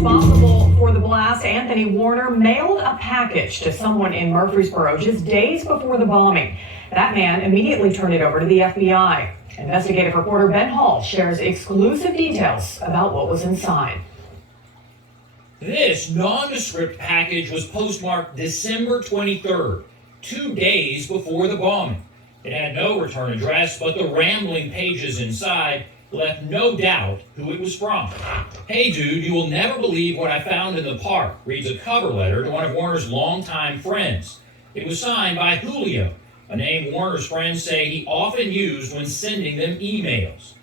responsible for the blast, Anthony Warner, mailed a package to someone in Murfreesboro just days before the bombing. That man immediately turned it over to the FBI. Investigative reporter Ben Hall shares exclusive details about what was inside. This nondescript package was postmarked December 23rd, 2 days before the bombing. It had no return address, but the rambling pages inside left no doubt who it was from. "Hey dude, you will never believe what I found in the park," reads a cover letter to one of Warner's longtime friends. It was signed by Julio, a name Warner's friends say he often used when sending them emails.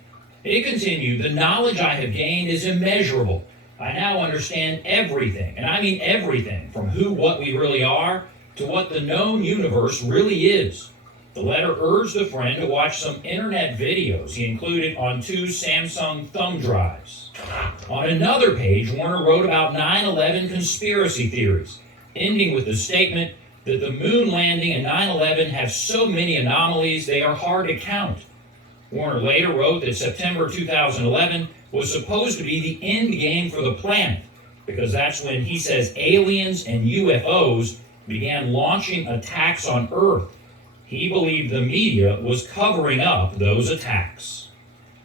It continued, "The knowledge I have gained is immeasurable. I now understand everything, and I mean everything, from what we really are to what the known universe really is." The letter urged the friend to watch some internet videos he included on 2 Samsung thumb drives. On another page, Warner wrote about 9/11 conspiracy theories, ending with the statement that the moon landing and 9/11 have so many anomalies they are hard to count. Warner later wrote that September 2011 was supposed to be the end game for the planet, because that's when he says aliens and UFOs began launching attacks on Earth. He believed the media was covering up those attacks.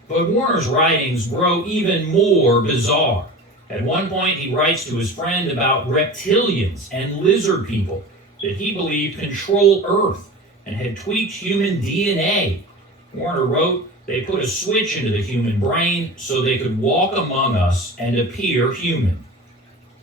But Warner's writings grow even more bizarre. At one point, he writes to his friend about reptilians and lizard people that he believed control Earth and had tweaked human DNA. Warner wrote they put a switch into the human brain so they could walk among us and appear human.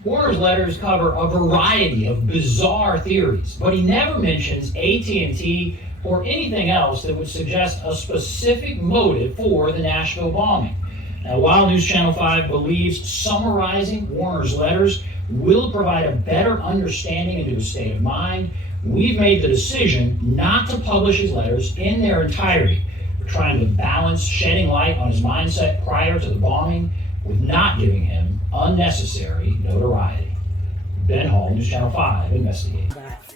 Warner's letters cover a variety of bizarre theories, but he never mentions AT&T or anything else that would suggest a specific motive for the Nashville bombing. Now, while News Channel 5 believes summarizing Warner's letters will provide a better understanding into his state of mind, we've made the decision not to publish his letters in their entirety. We're trying to balance shedding light on his mindset prior to the bombing with not giving him unnecessary notoriety. Ben Hall, News Channel 5, investigating.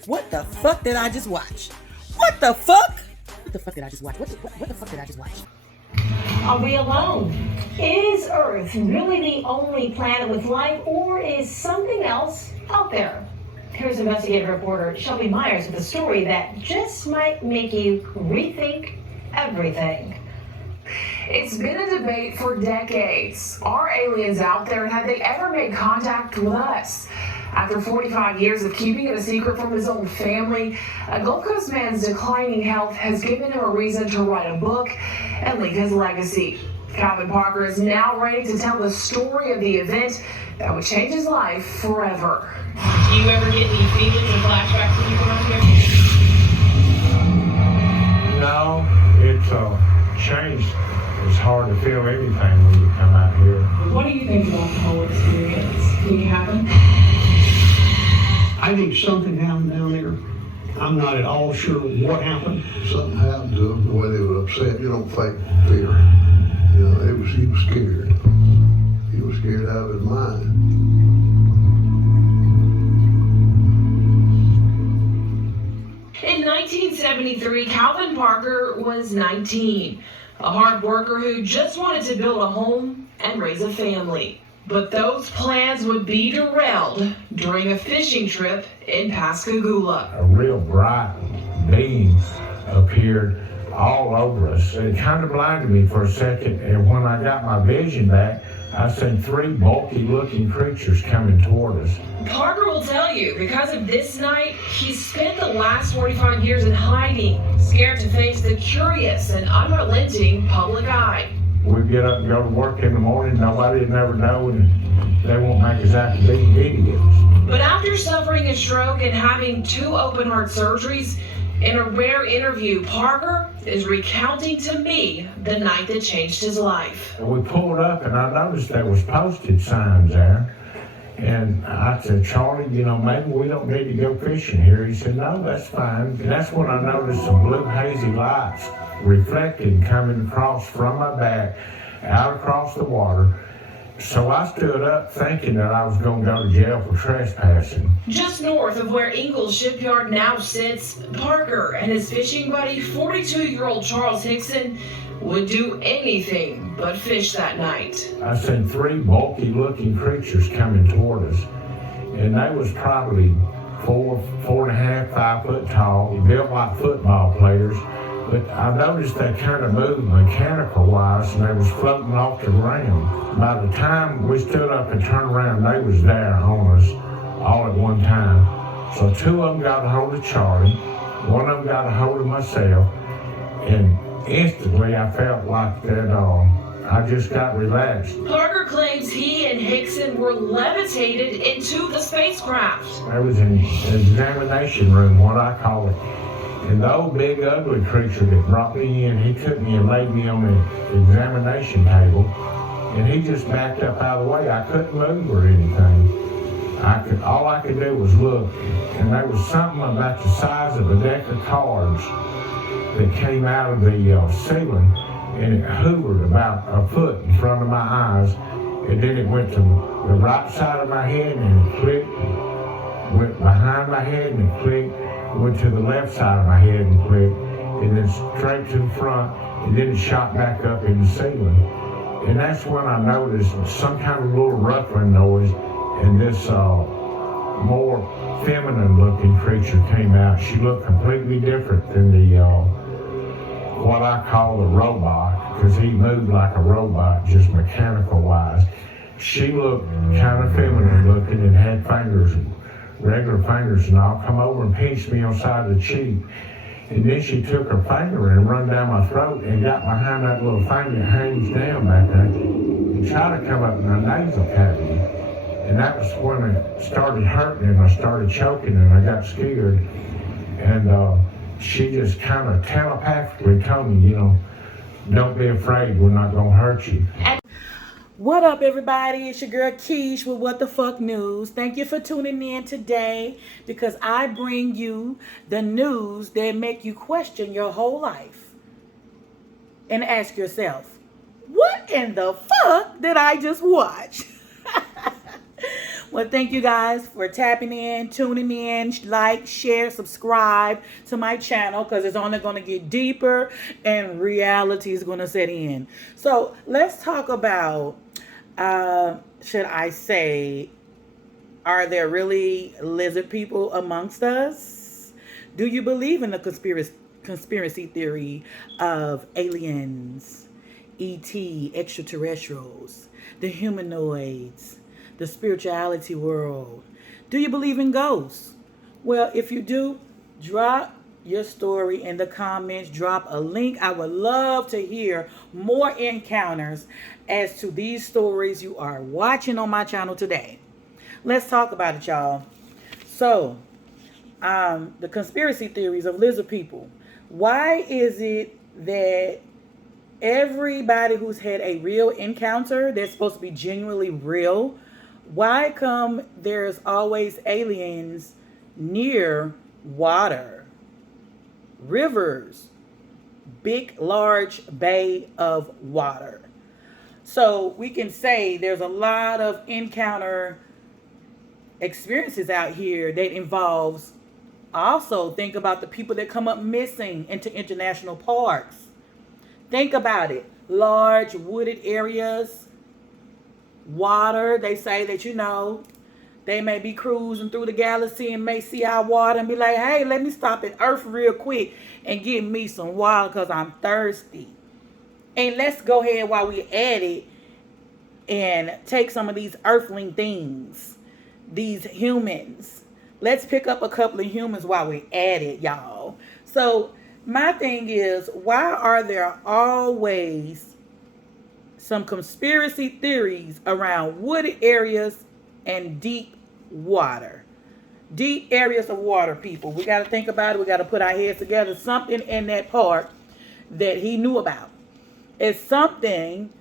What the fuck did I just watch? What the fuck? What the fuck did I just watch? What the fuck did I just watch? Are we alone? Is Earth really the only planet with life, or is something else out there? Here's investigative reporter Shelby Myers with a story that just might make you rethink everything. It's been a debate for decades. Are aliens out there, and have they ever made contact with us? After 45 years of keeping it a secret from his own family, a Gulf Coast man's declining health has given him a reason to write a book and leave his legacy. Calvin Parker is now ready to tell the story of the event that would change his life forever. Do you ever get any feelings or flashbacks when you come out here? No, it's changed. It's hard to feel anything when you come out here. What do you think about the whole experience? Think it happened? I think something happened down there. I'm not at all sure what happened. Something happened to him the way they were upset. You don't fake fear. You know, he was scared. He was scared out of his mind. In 1973, Calvin Parker was 19, a hard worker who just wanted to build a home and raise a family. But those plans would be derailed during a fishing trip in Pascagoula. A real bright beam appeared all over us. It kind of blinded me for a second, and when I got my vision back, I seen 3 bulky-looking creatures coming toward us. Parker will tell you, because of this night, he spent the last 45 years in hiding, scared to face the curious and unrelenting public eye. We get up and go to work in the morning, nobody would never know, and they won't make us out to be idiots. But after suffering a stroke and having 2 open heart surgeries, in a rare interview, Parker is recounting to me the night that changed his life. We pulled up and I noticed there was postage signs there. And I said, "Charlie, you know, maybe we don't need to go fishing here." He said, "No, that's fine." And that's when I noticed some blue hazy lights reflected coming across from my back, out across the water. So I stood up thinking that I was going to go to jail for trespassing. Just north of where Ingalls Shipyard now sits, Parker and his fishing buddy, 42-year-old Charles Hickson, would do anything but fish that night. I seen 3 bulky looking creatures coming toward us. And they was probably 4.5, 5 foot tall, built like football players. But I noticed they kind of moved mechanical wise and they was floating off the ground. By the time we stood up and turned around, they was there on us all at one time. So 2 of them got a hold of Charlie, 1 of them got a hold of myself, and instantly I felt like that I just got relaxed. Parker claims he and Hickson were levitated into the spacecraft. There was an examination room, what I call it. And the old big ugly creature that brought me in, he took me and laid me on the examination table, and he just backed up out of the way. I couldn't move or anything. All I could do was look, and there was something about the size of a deck of cards that came out of the ceiling, and it hovered about a foot in front of my eyes, and then it went to the right side of my head and it clicked, went behind my head and it clicked, went to the left side of my head and clicked, and then straight to the front, and then it shot back up in the ceiling. And that's when I noticed some kind of little ruffling noise, and this more feminine looking creature came out. She looked completely different than the what I call the robot, because he moved like a robot, just mechanical wise. She looked kind of feminine looking and had fingers, regular fingers, and all. Come over and pinched me on the side of the cheek. And then she took her finger and run down my throat and got behind that little thing that hangs down back there and tried to come up in my nasal cavity. And that was when it started hurting and I started choking and I got scared. And she just kind of telepathically told me, don't be afraid, we're not going to hurt you. What up, everybody? It's your girl Keish with What the Fuck News. Thank you for tuning in today, because I bring you the news that make you question your whole life and ask yourself, what in the fuck did I just watch? Well, thank you guys for tapping in, tuning in, like, share, subscribe to my channel, because it's only going to get deeper and reality is going to set in. So let's talk about, should I say, are there really lizard people amongst us? Do you believe in the conspiracy theory of aliens, ET, extraterrestrials, the humanoids, the spirituality world? Do you believe in ghosts? Well, if you do, drop your story in the comments. Drop a link. I would love to hear more encounters as to these stories you are watching on my channel today. Let's talk about it, y'all. So, the conspiracy theories of lizard people. Why is it that everybody who's had a real encounter that's supposed to be genuinely real, why come there's always aliens near water, rivers, big, large bay of water? So we can say there's a lot of encounter experiences out here that involves, also think about the people that come up missing into international parks. Think about it. Large wooded areas, water. They say that, they may be cruising through the galaxy and may see our water and be like, hey, let me stop at Earth real quick and get me some water because I'm thirsty. And let's go ahead while we're at it and take some of these earthling things, these humans. Let's pick up a couple of humans while we're at it, y'all. So my thing is, why are there always some conspiracy theories around wooded areas and deep water? Deep areas of water, people. We got to think about it. We got to put our heads together. Something in that part that he knew about. It's something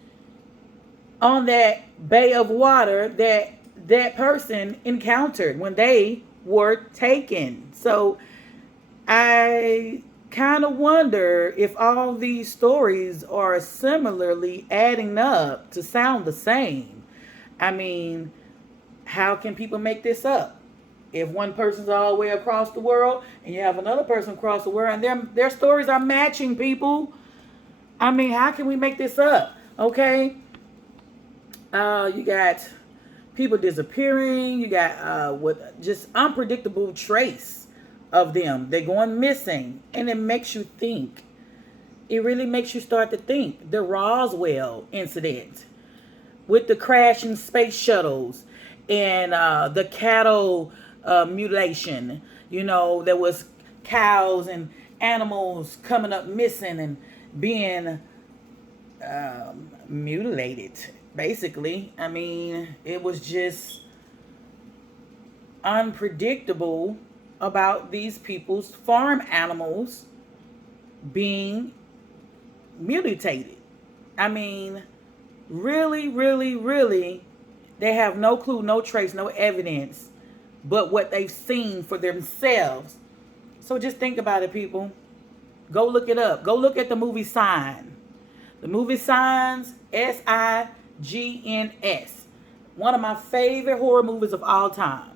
on that bay of water that that person encountered when they were taken. So I kind of wonder if all these stories are similarly adding up to sound the same. I mean, how can people make this up? If one person's all the way across the world and you have another person across the world and their stories are matching, people. I mean, how can we make this up? Okay. You got people disappearing. You got with just unpredictable trace of them. They're going missing. And it makes you think. It really makes you start to think. The Roswell incident with the crashing space shuttles and the cattle mutilation. You know, there was cows and animals coming up missing and being mutilated, basically. I mean, it was just unpredictable about these people's farm animals being mutilated. I mean, really, really, really, they have no clue, no trace, no evidence but what they've seen for themselves. So just think about it, people. Go look it up. Go look at the movie Sign. The movie Signs, S-I-G-N-S. One of my favorite horror movies of all time.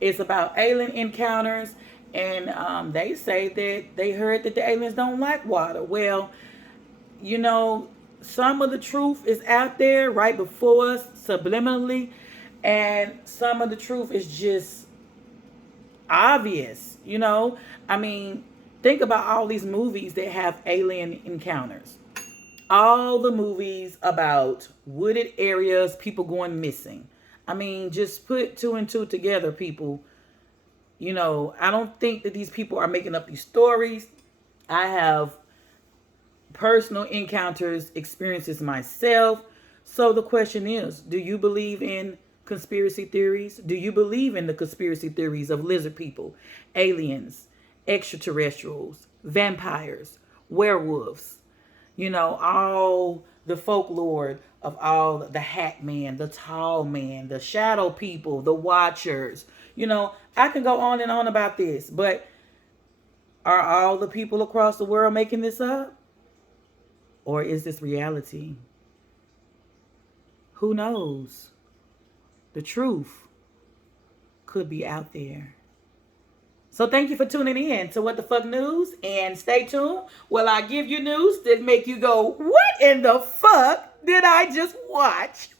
It's about alien encounters, and they say that they heard that the aliens don't like water. Well, you know, some of the truth is out there right before us subliminally, and some of the truth is just obvious, you know. I mean, think about all these movies that have alien encounters. All the movies about wooded areas, people going missing. I mean, just put two and two together, people. You know, I don't think that these people are making up these stories. I have personal encounters, experiences myself. So the question is, do you believe in conspiracy theories? Do you believe in the conspiracy theories of lizard people, aliens, extraterrestrials, vampires, werewolves? You know, all the folklore of all the hat man, the tall man, the shadow people, the watchers. You know, I can go on and on about this, but are all the people across the world making this up? Or is this reality? Who knows? The truth could be out there. So thank you for tuning in to What the Fuck News, and stay tuned while I give you news that make you go, what in the fuck did I just watch?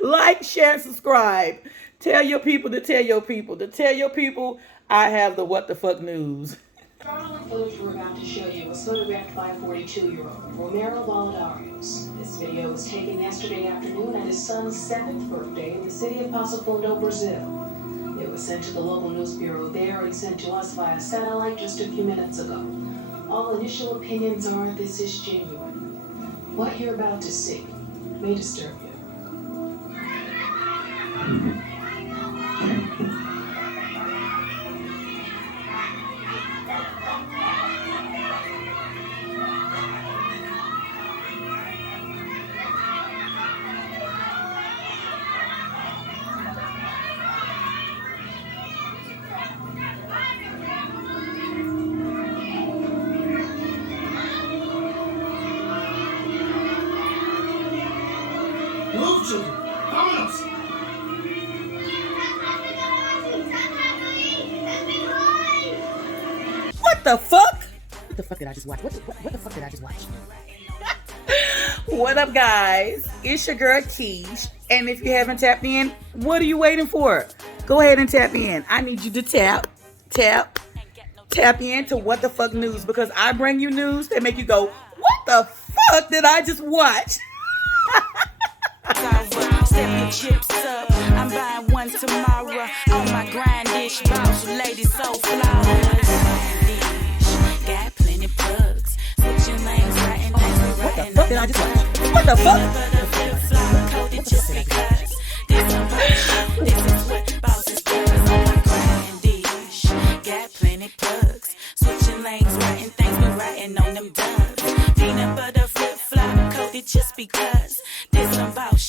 Like, share, subscribe. Tell your people to tell your people to tell your people I have the What the Fuck News. Startling footage we're about to show you was photographed by a 42-year-old, Romero Valadarios. This video was taken yesterday afternoon at his son's 7th birthday in the city of Passo Fundo, Brazil. It was sent to the local news bureau there and sent to us via satellite just a few minutes ago. All initial opinions are this is genuine. What you're about to see may disturb you. Move, children. Vámonos. What the fuck? What the fuck did I just watch? What the fuck did I just watch? What up, guys? It's your girl Keish, and if you haven't tapped in, what are you waiting for? Go ahead and tap in. I need you to tap in to What the Fuck News, because I bring you news that make you go, what the fuck did I just watch? Step your chips up. I'm buying one tomorrow. On my grind dish, boss lady so flawless. Got plenty plugs. Switching lanes, riding next to What the fuck did I just watch? What the fuck? Just because this is what bosses does. On my grind dish, got plenty plugs. Switching lanes, riding things, we riding on them dubs. Peanut butter flip flop coated just because this some boss